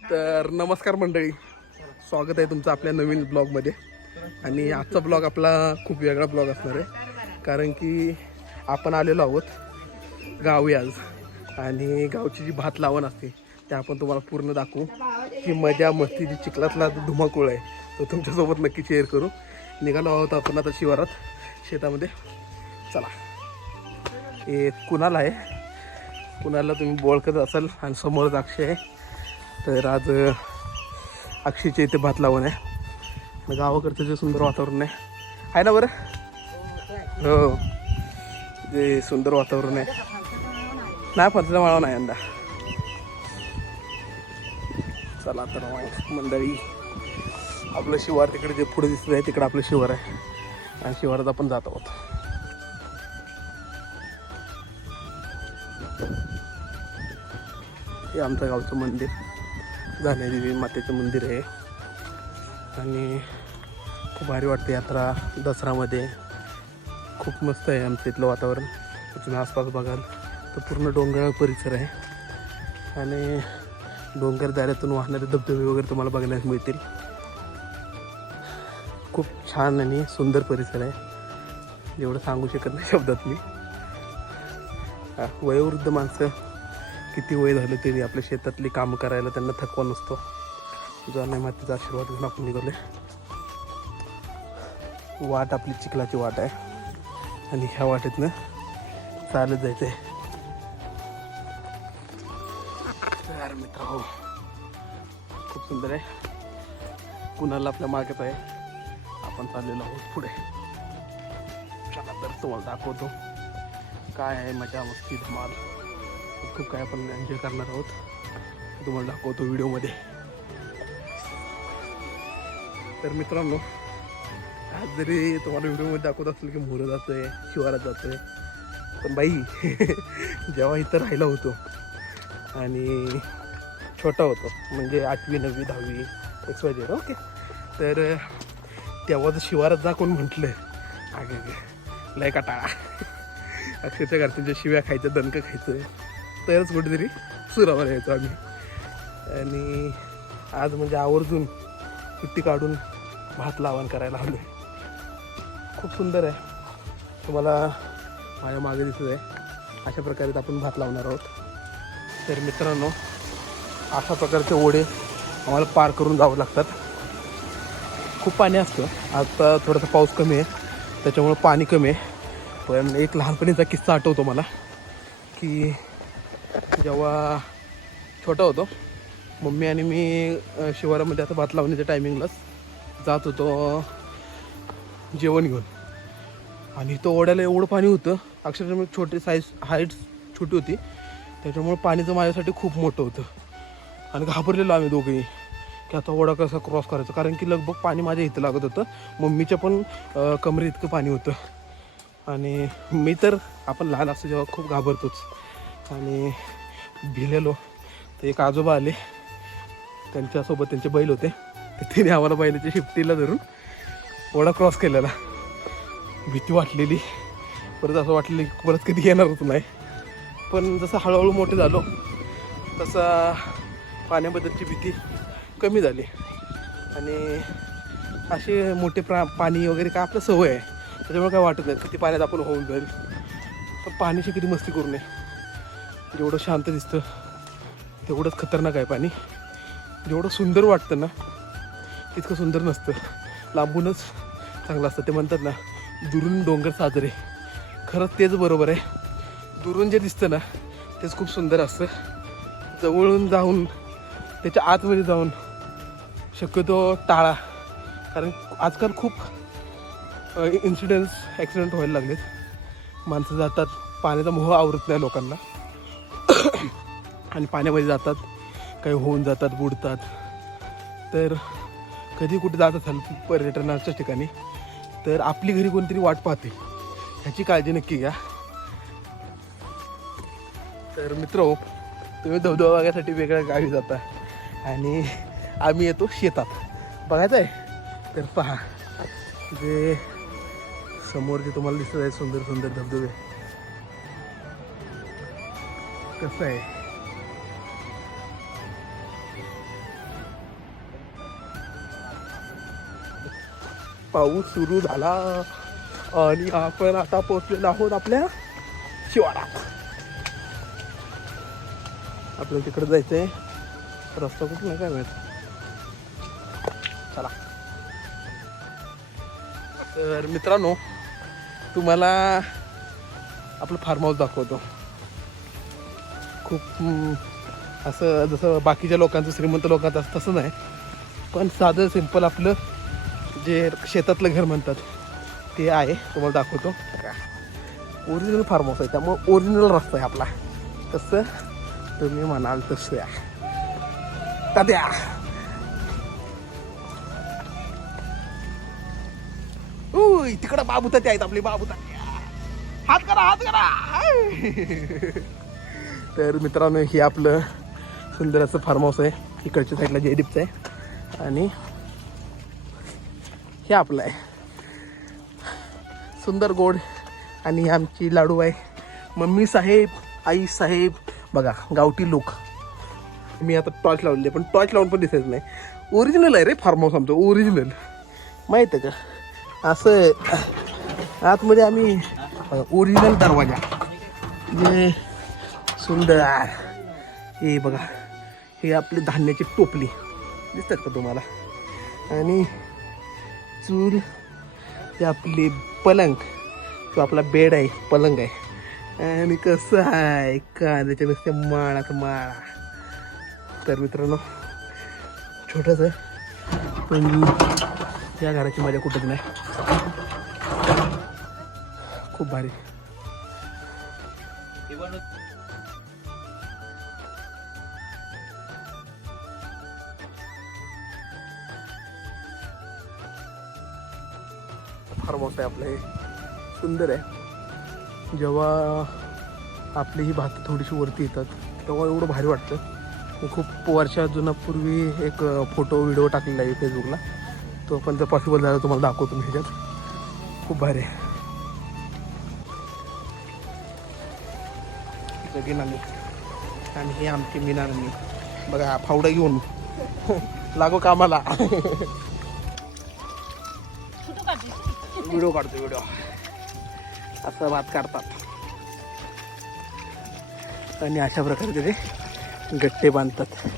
तर नमस्कार मंडळी. स्वागत आहे तुमचं आपल्या नवीन ब्लॉगमध्ये. आणि आजचा ब्लॉग आपला खूप वेगळा ब्लॉग असणार आहे. कारण की आपण आलेलो आहोत गावी आज. आणि गावची जी भात लावण असते ते आपण तुम्हाला पूर्ण दाखवू. की मजा मस्ती जी चिखलातला धुमाकूळ आहे तो तुमच्यासोबत नक्की शेअर करू. निघालो आहोत आपण आता शिवारात शेतामध्ये. चला. हे कुणाला आहे. कुणाला तुम्ही बोळकत असाल आणि समोर द्राक्ष आहे. तर आज अक्षयच्या इथे भात लावून आहे. म्हणजे गावाकडचं जे सुंदर वातावरण आहे. आहे ना बरं? हो. जे सुंदर वातावरण आहे. नाही फरचा माळा नाही यंदा. चला तर मग मंडळी आपलं शिवार तिकडे जे पुढे दिसत आहे तिकडे आपलं शिवार आहे. आणि शिवारात आपण जात आहोत. हे आमचं गावचं मंदिर. जाण्यादेवी मातेचं मंदिर आहे. आणि खूप भारी वाटते यात्रा दसरामध्ये. खूप मस्त आहे आमचं इथलं वातावरण. तुम्ही आसपास बघाल तर पूर्ण डोंगराळ परिसर आहे. आणि डोंगर दाऱ्यातून वाहणारे धबधबे वगैरे तुम्हाला बघण्यास मिळतील. खूप छान आणि सुंदर परिसर आहे. एवढं सांगू शकत नाही शब्दात मी. वयोवृद्ध माणसं किती वय झालं तरी आपल्या शेतातली कामं करायला त्यांना थकवा नसतो. जाण्या मातीचा आशीर्वाद घेऊन आपण निघाले वाट आपली चिखलाची वाट आहे. आणि ह्या वाटेतनं चालत जायचं आहे यार मित्र हो खूप सुंदर आहे. कुणाला आपल्या मागत आहे आपण चाललेलो आहोत पुढे. चला तर तुम्हाला दाखवतो. काय आहे मजा मस्ती धमाल. खूप काय आपण एन्जॉय करणार आहोत. तुम्हाला दाखवतो व्हिडिओमध्ये. तर मित्रांनो आज जरी तुम्हाला व्हिडिओमध्ये दाखवत असेल की मोहरं जातो आहे शिवारात जातोय पण बाई जेव्हा इथं राहिला होतो आणि छोटा होतो म्हणजे आठवी नववी दहावी एक्स वाय झेड ओके तर तेव्हा जर शिवारात जा कोण म्हटलं अगे लय काटाळा. अक्षरच्या घरच्यांच्या शिव्या खायचं दणकं खायचं. तरच कुठेतरी सुरावर यायचो आम्ही. आणि आज म्हणजे आवर्जून सुट्टी काढून भात लावण करायला आलो खूप सुंदर आहे. तुम्हाला माझ्या मागे दिसत आहे अशा प्रकारे आपण भात लावणार आहोत. तर मित्रांनो अशा प्रकारचे ओढे आम्हाला पार करून जावं लागतात. खूप पाणी असतं. आता थोडासा पाऊस कमी आहे. त्याच्यामुळं पाणी कमी आहे. पण एक लहानपणीचा किस्सा आठवतो मला की जेव्हा छोटा होतो मम्मी आणि मी शिवारामध्ये आता भात लावण्याच्या टायमिंगलाच जात होतो जेवण घेऊन. आणि तो ओढ्याला एवढं पाणी होतं अक्षरशः मी छोटी साईज हाईट छोटी होती. त्याच्यामुळे पाणीचं माझ्यासाठी खूप मोठं होतं. आणि घाबरलेलो आम्ही दोघेही की आता ओढा कसा क्रॉस करायचा. कारण की लगभग पाणी माझ्या इथं लागत होतं. मम्मीच्या पण कमरे इतकं पाणी होतं. आणि मी तर आपण लहान असतो जेव्हा खूप घाबरतोच. आणि भिलेलो. तर एक आजोबा आले. त्यांच्यासोबत त्यांचे बैल होते. तर तिने आम्हाला बैलाच्या शिफ्टीला धरून ओढा क्रॉस केलेला. भीती वाटलेली. परत असं वाटलेलं की परत कधी येणार होतो नाही. पण जसं हळूहळू मोठे झालो तसा पाण्याबद्दलची भीती कमी झाली. आणि असे मोठे प्रा पाणी वगैरे काय आपलं सवय आहे. त्याच्यामुळे काय वाटत नाही. किती पाण्यात आपण होऊन जाईल. पण पाण्याची किती मस्ती करू नये. जेवढं शांत दिसतं. तेवढंच खतरनाक आहे पाणी. म्हणजे जेवढं सुंदर वाटतं ना तितकं सुंदर नसतं. लांबूनच चांगलं असतं. ते म्हणतात ना दुरून डोंगर साजरे. खरंच तेच बरोबर आहे. दुरून जे दिसतं ना तेच खूप सुंदर असतं. जवळून जाऊन त्याच्या आतमध्ये जाऊन शक्यतो टाळा. कारण आजकाल खूप इन्सिडेंट्स ॲक्सिडेंट व्हायला लागलेत. माणसं जातात. पाण्याचा मोह आवरत नाही लोकांना. आणि पाण्यामध्ये जातात. काही होऊन जातात बुडतात. तर कधी कुठे जात असाल पर्यटनाच्या ठिकाणी तर आपली घरी कोणतरी वाट पाहते. ह्याची काळजी नक्की घ्या. तर मित्र तुम्ही धबधबा बघायसाठी वेगळ्या गावी जाता. आणि आम्ही येतो शेतात. बघायचं आहे? तर पहा. जे समोर जे तुम्हाला दिसत आहे सुंदर सुंदर धबधबे. कसं आहे? पाऊस सुरू झाला. आणि आपण आता पोचलेलो आहोत आपल्या शिवारात. आपल्याला तिकडे जायचंय. रस्ता कुठला काय माहीत? चला. तर मित्रांनो तुम्हाला आपलं फार्म हाऊस दाखवतो. खूप असं जसं बाकीच्या लोकांचं श्रीमंत लोकांचं असं तसं नाही. पण साधं सिंपल आपलं जे शेतातलं घर म्हणतात ते आहे. तुम्हाला दाखवतो. ओरिजिनल फार्म हाऊस आहे. त्यामुळे ओरिजिनल रस्ता आहे आपला. कसं तुम्ही म्हणाल तसं या. तात्या! तिकडं बाबू तात्या आहेत आपले बाबू तात्या हात करा हात करा. तर मित्रांनो हे आपलं सुंदर असं फार्म हाऊस आहे. इकडच्या साईडला जयदीपचं आहे. आणि हे आपलं आहे. सुंदर गोड आणि ही आमची लाडू आहे. मम्मी साहेब आई साहेब बघा गावठी लोक. मी आता टॉर्च लावलेली आहे पण टॉर्च लावून पण दिसायचं नाही. ओरिजिनल आहे रे फार्म हाऊस आमचं ओरिजिनल माहीत आहे का? असं आतमध्ये आम्ही ओरिजिनल दरवाजा. जे सुंदर. हे बघा हे आपली धान्याची टोपली दिसतात का तुम्हाला? आणि चूल हे आपली पलंग तो आपला बेड आहे पलंग आहे. आणि कसं आहे कांद्याच्या नुसत्या माळात माळा. तर मित्रांनो छोटंच आहे पण या घराची मजा कुठंच नाही. खूप भारी. फार्म आहे आपलं हे. सुंदर आहे. जेव्हा आपली ही भात थोडीशी वरती येतात तेव्हा एवढं भारी वाटतं. मी खूप वर्षा जुनापूर्वी एक फोटो व्हिडिओ टाकलेला आहे फेसबुकला तो पण जर पॉसिबल झाला तुम्हाला दाखवतो मी ह्याच्यात. खूप भारी आहे. जगीन आम्ही. आणि हे आमची मिनार मी बघा फावडा घेऊन. लागो कामाला. व्हिडिओ काढतो व्हिडिओ असं बात काढतात. आणि अशा प्रकारे ते गट्टे बांधतात.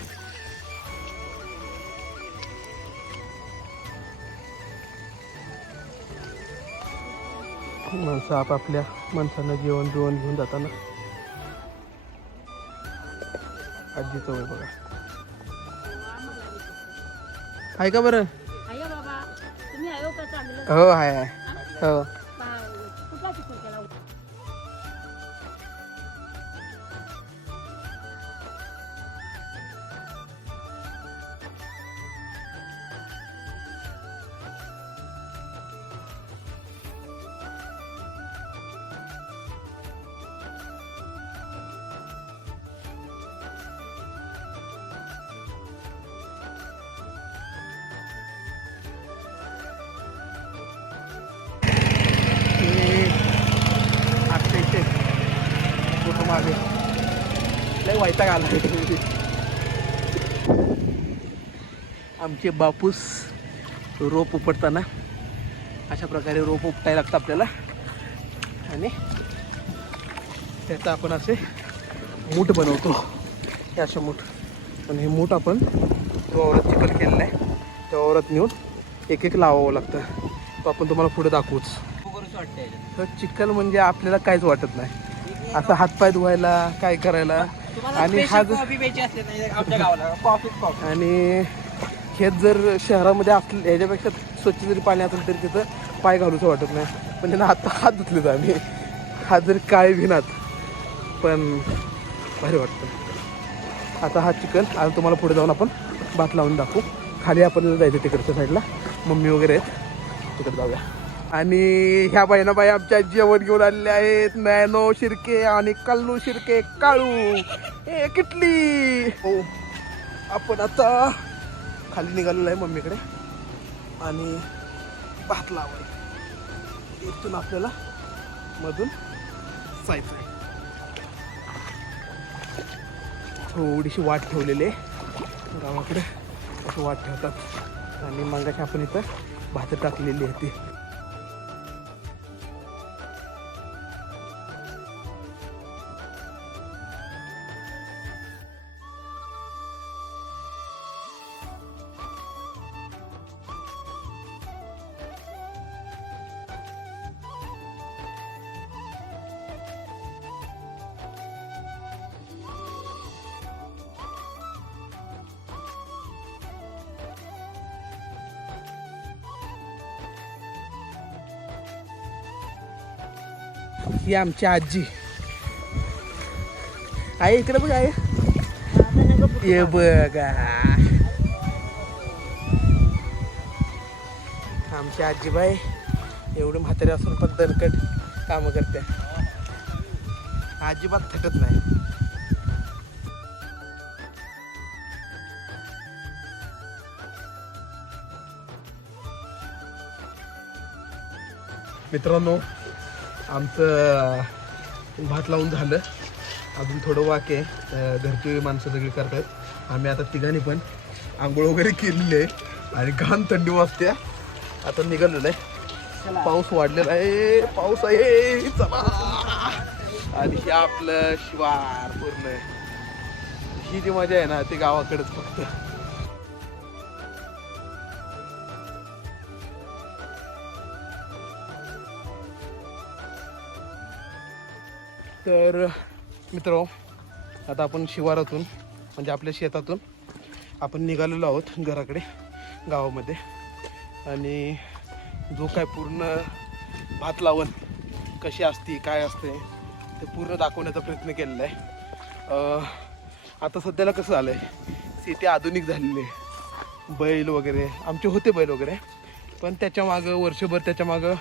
माणसं आपापल्या माणसांना जेवण बिवण घेऊन जाताना आजीचं वय बघा. आहे का बरं? हो आहे आहे. हो वैताग आला आमचे बापूस रोप उपटताना अशा प्रकारे रोप उपटायला लागतं आपल्याला. आणि त्याचं आपण असे मूठ बनवतो. हे असे मूठ. आणि हे मूठ आपण तो औरत चिकल केलेला आहे. त्या औरत नेऊन एक एक लावावं लागतं. तो आपण तुम्हाला पुढे दाखवूच. तर चिखल म्हणजे आपल्याला काहीच वाटत नाही. असं हातपाय धुवायला काय करायला आणि हा जर- आणि खेत जर शहरामध्ये असले ह्याच्यापेक्षा स्वच्छ जरी पाणी असेल तरी तिथं पाय घालूच वाटत नाही. पण त्यांना हात हात धुतलेत आम्ही. हात जरी काळे भिनात पण भारी वाटतं. आता हा चिकन आणि तुम्हाला पुढे जाऊन आपण भात लावून दाखवू. खाली आपण जायचं तिकडच्या साईडला मम्मी वगैरे आहेत. तिकडे जाऊया. आणि ह्या बाईना बाई आमच्या जेवण घेऊन आलेले आहेत. नॅनो शिर्के आणि कल्लू शिर्के. काळू ए किटली. हो आपण आता खाली निघालेलो आहे मम्मीकडे. आणि भात लावाय इथून आपल्याला मधून जायचं आहे थोडीशी वाट ठेवलेली आहे. गावाकडे असं वाट ठेवतात. आणि मग आपण इथं भात टाकलेली आहे ती आमची आजी. आहे इकडे बघ आहे ये बघा. आमची आजीबाई एवढी म्हातारी असून पण दरकट कामं करते. अजिबात थटत नाही. मित्रांनो आमचं भात लावून झालं. अजून थोडं वाक आहे. घरची माणसं सगळी करतात आम्ही आता तिघांनी पण आंघोळ वगैरे केलेली आहे. आणि घाण थंडी वाजते. आता निघालेलं आहे. पाऊस वाढलेला आहे. पाऊस आहे. चला. आणि हे आपलं शिवार पूर्ण ही जी मजा आहे ना ती गावाकडेच फक्त. तर मित्र आता आपण शिवारातून म्हणजे आपल्या शेतातून आपण निघालेलो आहोत घराकडे गावामध्ये. आणि जो काय पूर्ण भात लावण कशी असती काय असते ते पूर्ण दाखवण्याचा प्रयत्न केलेला आहे. आता सध्याला कसं झालं आहे शेती आधुनिक झालेली आहे. बैल वगैरे आमचे होते बैल वगैरे पण त्याच्यामागं वर्षभर त्याच्यामागं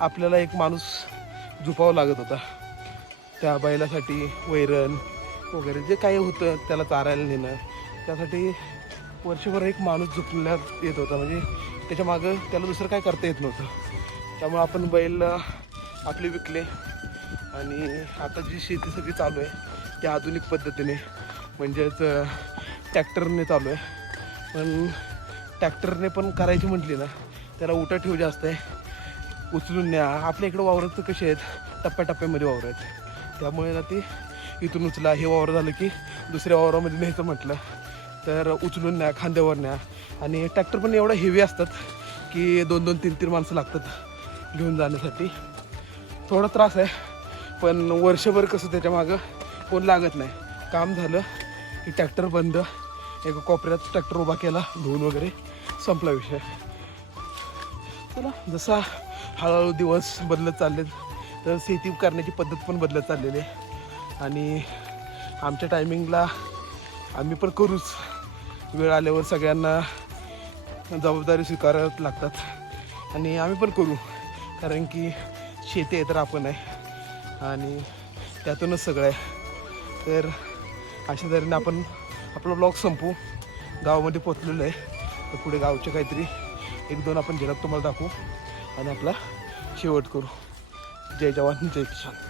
आपल्याला एक माणूस झुपावा लागत होता. त्या बैलासाठी वैरण वगैरे जे काही होतं त्याला चारायला नेणं. त्यासाठी वर्षभर एक माणूस झुकलेला येत होता. म्हणजे त्याच्या मागं त्याला दुसरं काय करता येत नव्हतं. त्यामुळे आपण बैल आपले विकले. आणि आता जी शेती सगळी चालू आहे ती आधुनिक पद्धतीने. म्हणजेच ट्रॅक्टरने चालू आहे. पण ट्रॅक्टरने पण करायची म्हटली ना त्याला उठा ठेव जास्त आहे. उचलून न्या. आपल्या इकडं वावरत कसे आहेत? टप्प्याटप्प्यामध्ये वावर आहेत. त्यामुळे ना ते इथून उचला. हे वावर झालं की दुसऱ्या वावरामध्ये न्यायचं म्हटलं. तर उचलून न्या खांद्यावर न्या. आणि ट्रॅक्टर पण एवढं हेवी असतात की दोन दोन तीन तीन माणसं लागतात घेऊन जाण्यासाठी. थोडा त्रास आहे पण वर्षभर कसं त्याच्या मागं कोण लागत नाही. काम झालं की ट्रॅक्टर बंद. एका कोपऱ्यात ट्रॅक्टर उभा केला धुवून वगैरे संपला विषय. चला जसा हळूहळू दिवस बदलत चालले तर शेती करण्याची पद्धत पण बदलत चाललेली आहे. आणि आमच्या टायमिंगला आम्ही पण करूच. वेळ आल्यावर सगळ्यांना जबाबदारी स्वीकाराव्याच लागतात. आणि आम्ही पण करू. कारण की शेती आहे तर आपण आहे. आणि त्यातूनच सगळं आहे. तर अशा तऱ्हेने आपण आपला ब्लॉग संपू. गावामध्ये पोचलेलो आहे. तर पुढे गावचे काहीतरी एक दोन आपण झलक तुम्हाला दाखवू. आणि आपला शेवट करू. जय जवान जय किसान.